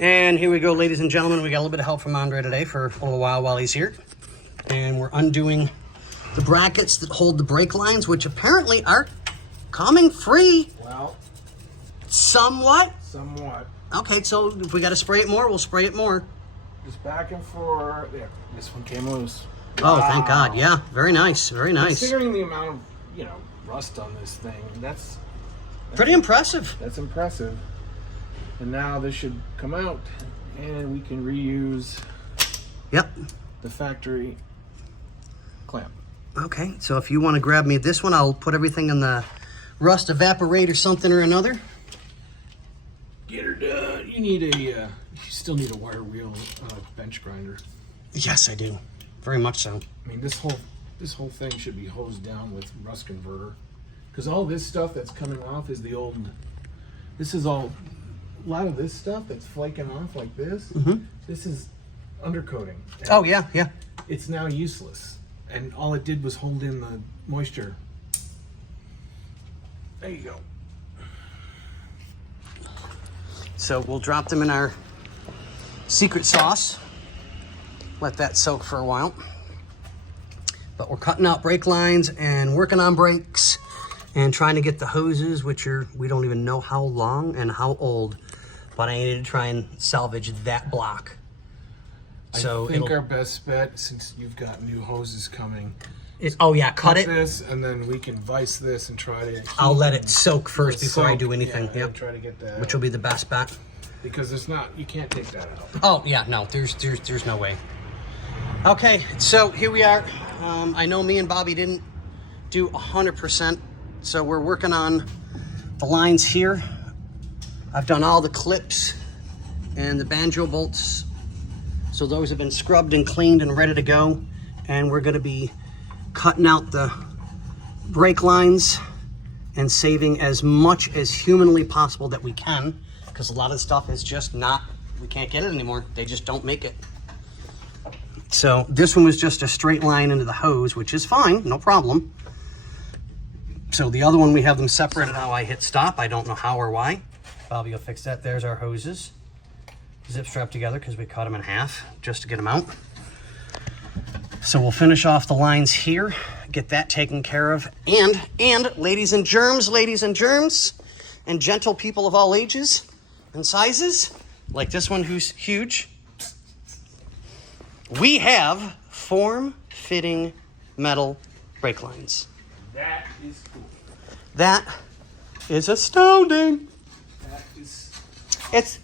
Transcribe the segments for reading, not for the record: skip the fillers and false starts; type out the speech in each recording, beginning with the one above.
And here we go, ladies and gentlemen. We got a little bit of help from Andre today for a little while he's here. And we're undoing the brackets that hold the brake lines, which apparently are coming free. Well, somewhat. Okay, so if we got to spray it more, we'll spray it more. Just back and forth. There, this one came loose. Oh, wow. Thank God. Yeah, very nice. Very nice. Considering the amount of, rust on this thing, that's pretty impressive. That's impressive. And now this should come out and we can reuse the factory clamp. Okay, so if you want to grab me this one, I'll put everything in the rust evaporate or something or another. Get her done. You still need a wire wheel bench grinder. Yes, I do. Very much so. I mean, this whole thing should be hosed down with rust converter, because all this stuff that's coming off is the old. This is all. A lot of this stuff that's flaking off like this. Mm-hmm. This is undercoating. Oh yeah, yeah. It's now useless, and all it did was hold in the moisture. There you go. So we'll drop them in our secret sauce. Let that soak for a while. But we're cutting out brake lines and working on brakes and trying to get the hoses, which we don't even know how long and how old, but I needed to try and salvage that block. So I think our best bet, since you've got new hoses coming, cut it. This, and then we can vise this and try to. I'll let it soak first before I do anything. Yeah, try to get that. Which will be the best bet. Because you can't take that out. Oh yeah, no, there's no way. Okay, so here we are. I know me and Bobby didn't do 100%, so we're working on the lines here. I've done all the clips and the banjo bolts, so those have been scrubbed and cleaned and ready to go. And we're going to be cutting out the brake lines and saving as much as humanly possible that we can, because a lot of stuff is just we can't get it anymore. They just don't make it. So this one was just a straight line into the hose, which is fine, no problem. So the other one, we have them separated how I hit stop. I don't know how or why. Bobby will fix that. There's our hoses. Zip strapped together because we cut them in half just to get them out. So we'll finish off the lines here, get that taken care of. And ladies and germs, and gentle people of all ages and sizes, like this one who's huge, we have form-fitting metal brake lines. That is cool. That is astounding. It's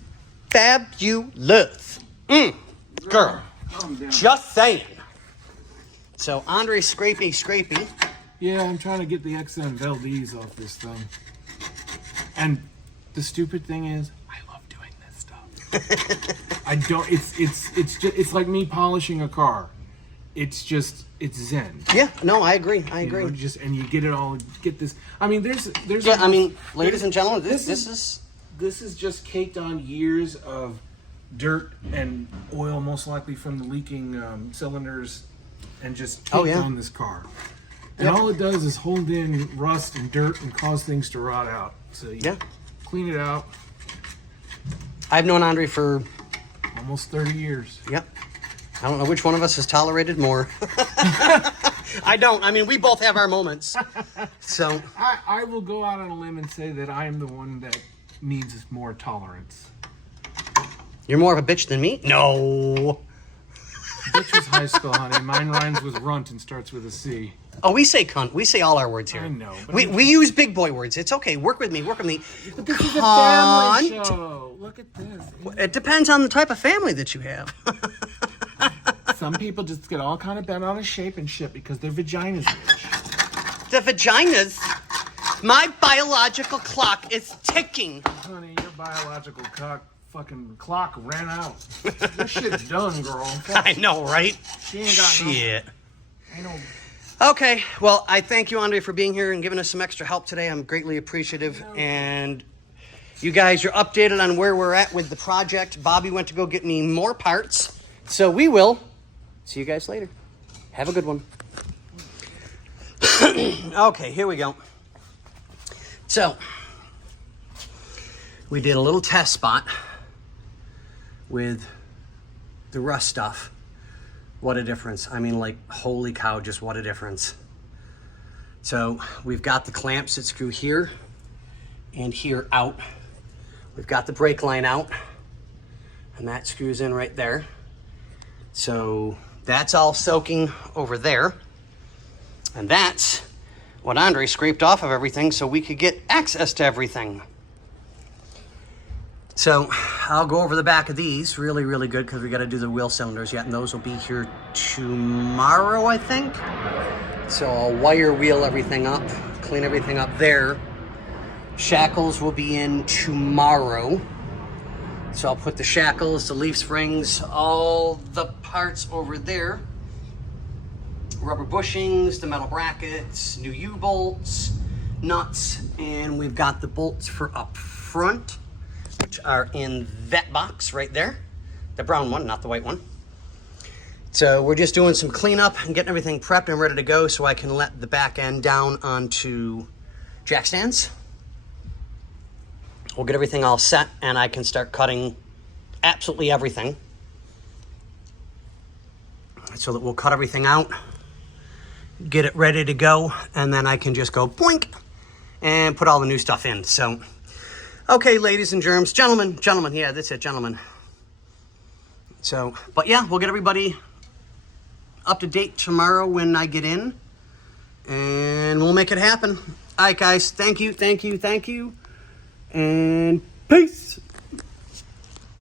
fabulous. Girl, just saying. So Andre's scrapey. Yeah, I'm trying to get the XM LDs off this thing. And the stupid thing is, I love doing this stuff. I don't. It's like me polishing a car. It's zen. Yeah, no, I agree. And you get this. I mean, there's. Yeah, I mean, ladies and gentlemen, this is just caked on years of dirt and oil, most likely from the leaking cylinders, and just caked on this car. And all it does is hold in rust and dirt and cause things to rot out. So you clean it out. I've known Andre for almost 30 years. Yep. I don't know which one of us has tolerated more. I don't. I mean, we both have our moments. So I will go out on a limb and say that I am the one that needs more tolerance. You're more of a bitch than me? No. Bitch was high school, honey. Mine rhymes with runt and starts with a C. Oh, we say cunt. We say all our words here. I know. We use big boy words. It's okay. Work with me. But this is a family show. Look at this. It depends on the type of family that you have. Some people just get all kind of bent out of shape and shit because their vaginas itch. The vaginas? My biological clock is ticking. Honey, your biological fucking clock ran out. This shit's done, girl. I know, right? She ain't got shit. I know. Okay, well, I thank you, Andre, for being here and giving us some extra help today. I'm greatly appreciative. And you guys are updated on where we're at with the project. Bobby went to go get me more parts. So we will see you guys later. Have a good one. Okay, here we go. So we did a little test spot with the rust stuff. What a difference. I mean, like, holy cow, just what a difference. So we've got the clamps that screw here and here out. We've got the brake line out, and that screws in right there. So that's all soaking over there. And that's what Andre scraped off of everything so we could get access to everything. So I'll go over the back of these really, really good because we got to do the wheel cylinders yet, and those will be here tomorrow, I think. So I'll wire wheel everything up, clean everything up there. Shackles will be in tomorrow. So I'll put the shackles, the leaf springs, all the parts over there. Rubber bushings, the metal brackets, new U-bolts, nuts, and we've got the bolts for up front, which are in that box right there. The brown one, not the white one. So we're just doing some cleanup and getting everything prepped and ready to go so I can let the back end down onto jack stands. We'll get everything all set and I can start cutting absolutely everything. So that we'll cut everything out, get it ready to go, and then I can just go boink and put all the new stuff in. So, okay, ladies and germs, gentlemen, yeah, that's it, gentlemen. So, but yeah, we'll get everybody up to date tomorrow when I get in, and we'll make it happen. All right, guys, thank you, and peace.